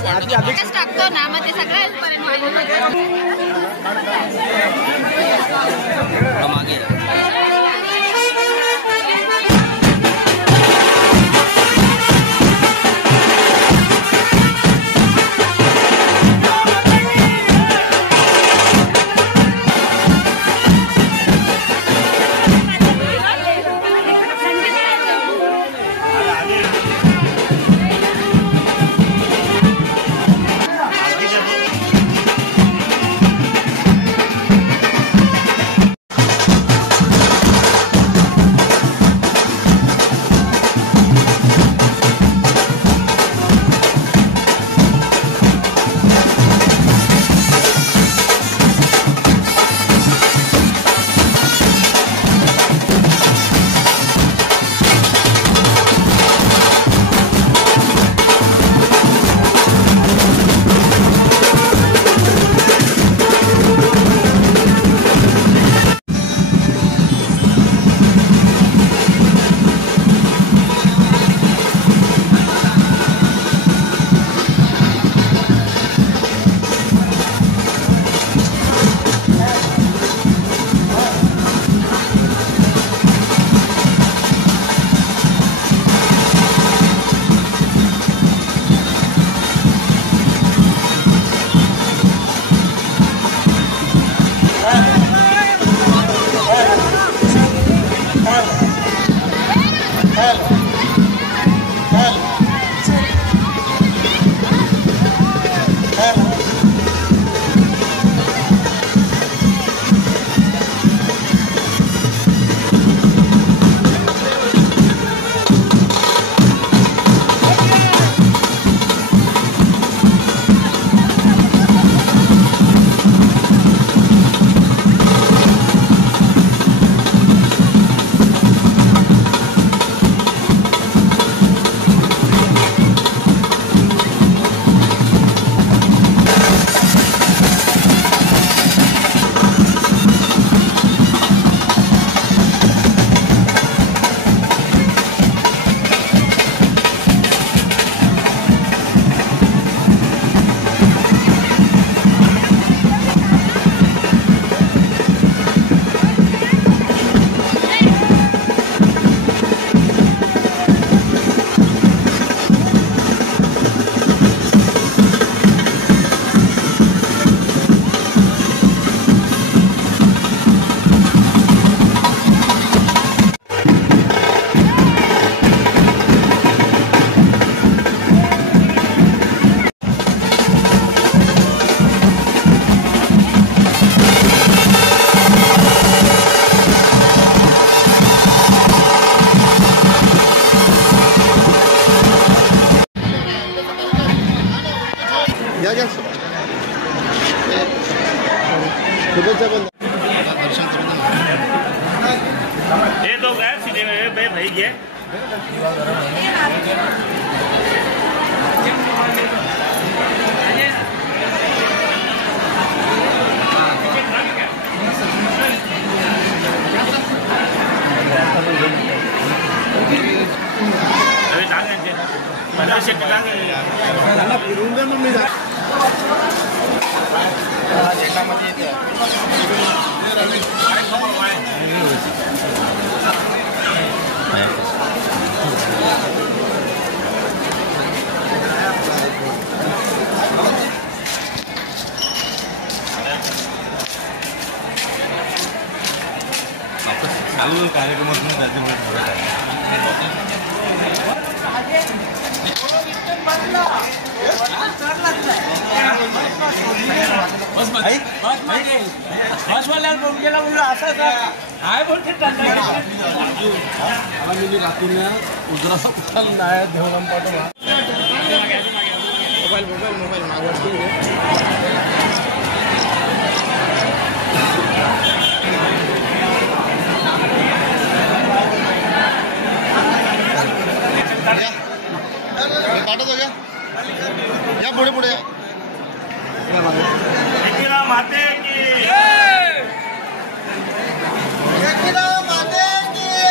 टाकतो ना मग ते सगळ्यांपर्यंत मागे ये तो गए सीधे में भाई ये अभी टांगे पंद्रह से टांगे चालू कार्यक्रमातून त्याच्यामुळे मोबाईल मागवतो पाठवतो का या पुढे पुढे माते की माते की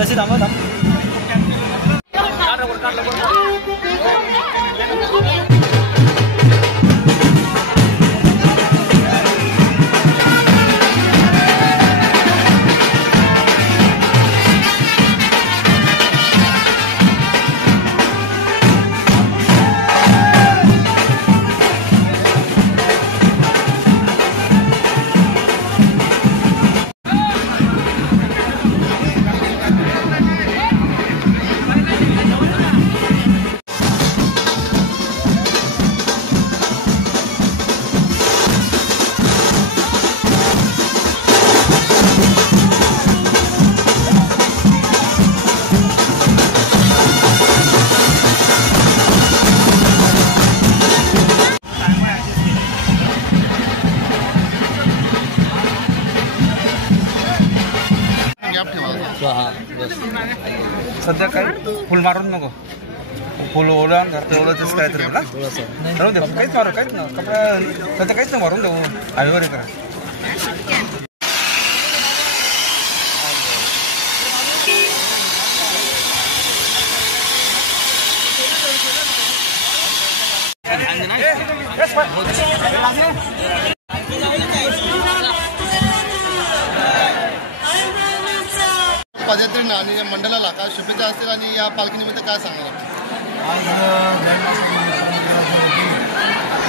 शशी थांबा सध्या काय फुल मारून नको फुल ओढून तेवढंच काय तर ना ठरवून देऊ काहीच मारू काहीच ना कपडा सध्या काहीच नाही मारून देऊ हायवर करा पदयात्रींना आणि मंडळाला काय शुभेच्छा असतील आणि या पालखीनिमित्त काय सांगणार आज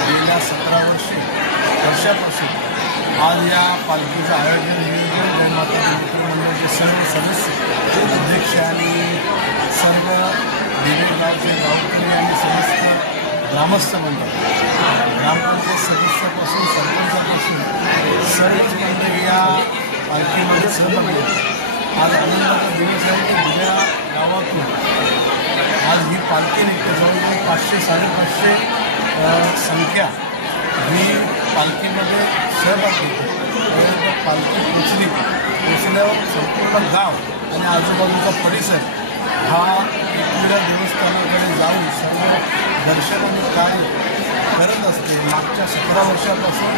गेल्या 17 वर्षापासून आज या पालखीचं आयोजन नियोजन जयमाता मंडळाचे सर्व सदस्य अध्यक्ष आणि सर्व गावचे गावकरी आणि समस्त ग्रामस्थ मंडळ ग्रामपंचायत सदस्यापासून सरपंचापासून सर्वच मंडळ या पालखीमध्ये सहभागी आज आनंदाचा दिवस आहे की उद्या गावातून आज ही पालखी निघते जवळजवळ 500-550 संख्या ही पालखीमध्ये सहभागी होते पालखी पोचल्यावर संपूर्ण गाव आणि आजूबाजूचा परिसर हा एकविरा देवस्थानाकडे जाऊन सर्व दर्शन आणि कार्य करत असते मागच्या 17 वर्षापासून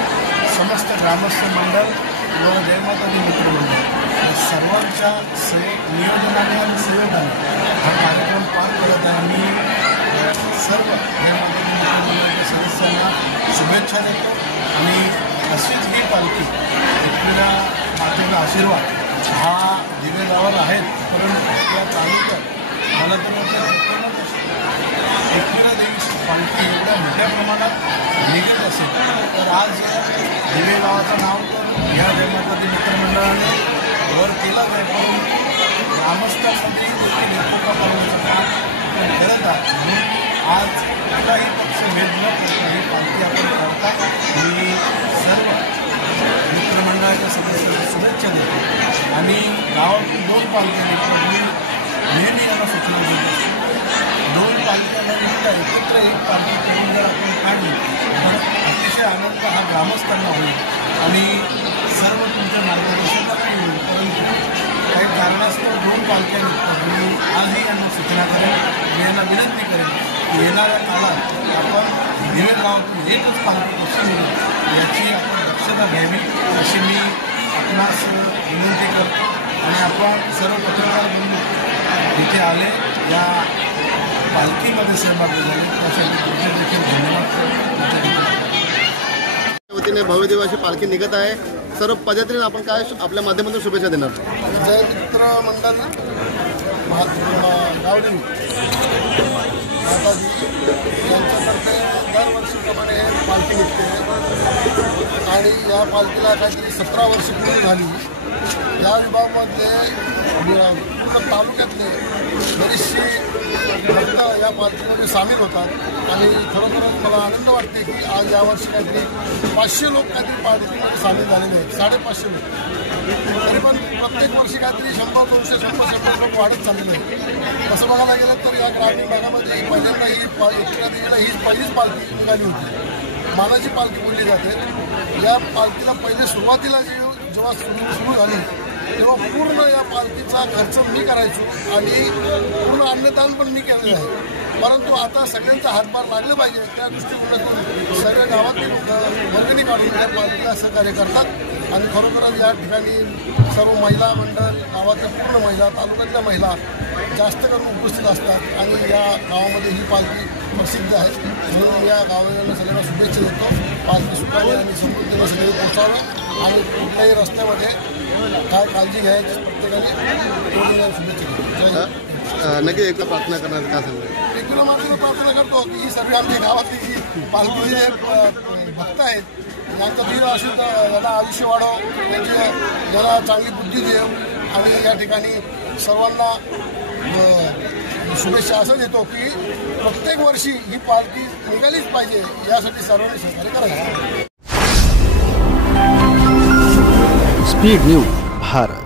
समस्त ग्रामस्थ मंडळ व जयमाता दी मित्रमंडळ सर्वांच्या नियोजनाने आणि सहयोगाने हा कार्यक्रम पार करत आहे मी सर्व जयमाता दी मित्रमंडळाच्या सदस्यांना शुभेच्छा देतो आणि अशीच ही पालखी एकविरा मातेचा आशीर्वाद हा दिवेगावर आहेत परंतु या तालुक्यात मला तर एकविरा देवीची पालखी एवढ्या मोठ्या प्रमाणात निघत असेल तर आज दिवेगावाचं नाव या जयमाता दी मित्रमंडळाने वर केला जाईल पण ग्रामस्थांमध्ये लेखोका पालण्याचं काम करत आहे म्हणून आज कुठलाही पक्ष भेद न करता ही पालखी आपण करता मी सर्व मित्रमंडळाच्या सदस्यांना शुभेच्छा देतो आणि गावातून 2 पालख्या निघतात मी नेहमी यांना सूचना देतो 2 पालख्या न निघता एकत्र एक पालखी करून जर आपण काढली तर अतिशय आनंद हा ग्रामस्थांना होईल आणि सर्व तुमच्या मार्गदर्शनाला येईल परंतु काही कारणास्तव 2 पालख्या निघतात मी आजही यांना सूचना करेन मी यांना विनंती करेन की येणाऱ्या काळात आपण दिवेगावातून एकच पालखी कशी मिळेल याची आपण दक्षता घ्यावी अशी मी आपणास विनंती करतो आणि आपण सर्व पत्रकार बंधू इथे आले या पालखीमध्ये सहभागी झाले त्यासाठी तुमचे देखील धन्यवाद वतीने भव्यदेव अशी पालखी निघत आहे सर्व पदयात्रींना आपण काय आपल्या माध्यमातून शुभेच्छा देणार जय मित्र मंडळ गावडी माताजी यांच्यातर्फे दरवर्षीप्रमाणे पालखी निघते आणि या पालखीला काहीतरी 17 वर्ष पूर्ण झाली या विभागामध्ये पूर्ण तालुक्यातले बरीचशी भक्त या पालखीमध्ये सामील होतात आणि खरोखरच मला आनंद वाटते की आज यावर्षी काहीतरी 500 लोक काहीतरी पालखीमध्ये सामील झालेले आहेत 550 लोक तरी पण प्रत्येक वर्षी काहीतरी 100-200 लोक वाढत चाललेले आहेत असं बघायला गेलं तर या ग्रामीण भागामध्ये पहिल्यांदा ही एकविरा देवीला ही पहिलीच पालखी निघाली होती मानाची पालखी बोलली जाते या पालखीला पहिले सुरुवातीला जेव्हा सुरू झाली तेव्हा पूर्ण या पालखीचा खर्च मी करायचो आणि पूर्ण अन्नदान पण मी केलेलं आहे परंतु आता सगळ्यांचा हातभार लागले पाहिजे त्या दृष्टिकोनातून सर्व गावातील लोक वर्गणी काढून या पालखीला सहकार्य करतात आणि खरोखरच या ठिकाणी सर्व महिला मंडळ, गावातल्या पूर्ण महिला, तालुक्यातल्या महिला जास्त करून उपस्थित असतात आणि या गावामध्ये ही पालखी प्रसिद्ध आहे. म्हणून या गावाला सगळ्यांना शुभेच्छा देतो. पालखी सुखाने आणि समृद्धीने सगळे पोचावं आणि कुठल्याही रस्त्यामध्ये काय काळजी घ्यायची प्रत्येकाने शुभेच्छा देतो. नक्की एकदा प्रार्थना करणार काय सांगणार? एकूण मात्र प्रार्थना करतो की ही सगळी आमच्या गावातली जी पालखीचे भक्त आहेत यांचं धीर असून यांना आयुष्य वाढव, यांना चांगली बुद्धी देव आणि या ठिकाणी सर्वांना शुभेच्छा असं देतो की प्रत्येक वर्षी ही पालखी निघालीच पाहिजे यासाठी सर्वांनी सहकार्य करायचं. Speed news Bharat.